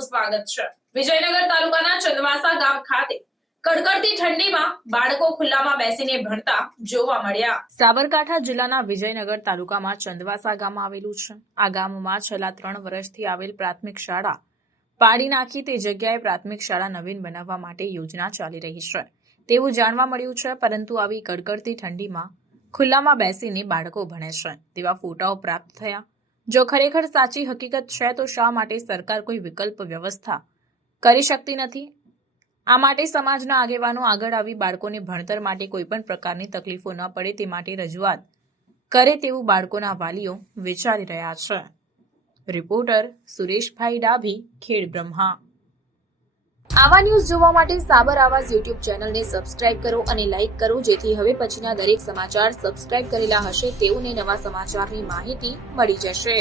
સ્વાગત છે. વિજયનગર તાલુકાના ચંદવાસા ગામ ખાતે કડકડતી ઠંડીમાં બાળકો ખુલ્લામાં બેસીને ભણતા જોવા મળ્યા. સાબરકાંઠા જિલ્લાના વિજયનગર તાલુકામાં ચંદવાસા ગામ આવેલું છે. આ ગામમાં છેલ્લા ત્રણ વર્ષથી આવેલ પ્રાથમિક શાળા પાડી નાખી તે જગ્યાએ પ્રાથમિક શાળા નવીન બનાવવા માટે યોજના ચાલી રહી છે. તેવું જાણવા મળ્યું છે, પરંતુ આવી કડકડતી ઠંડીમાં ખુલ્લામાં બેસીને બાળકો ભણે છે. તેવા ફોટાઓ પ્રાપ્ત થયા જો ખરેખર સાચી હકીકત છે, તો શા માટે સરકાર કોઈ વિકલ્પ વ્યવસ્થા કરી શકતી નથી? આ માટે સમાજના આગેવાનો આગળ આવી બાળકોને ભણતર માટે કોઈપણ પ્રકારની તકલીફો ન પડે તે માટે રજૂઆત કરે તેવું બાળકોના વાલીઓ વિચારી રહ્યા છે. રિપોર્ટર સુરેશભાઈ ડાભી, ખેડ બ્રહ્મા. આવા ન્યૂઝ જોવા માટે સાબર આવાજ યુટ્યુબ ચેનલને સબસ્ક્રાઇબ કરો અને લાઇક કરો, જેથી હવે પછીના દરેક સમાચાર સબસ્ક્રાઇબ કરેલા હશે, તેઓને નવા સમાચારની માહિતી મળી જશે.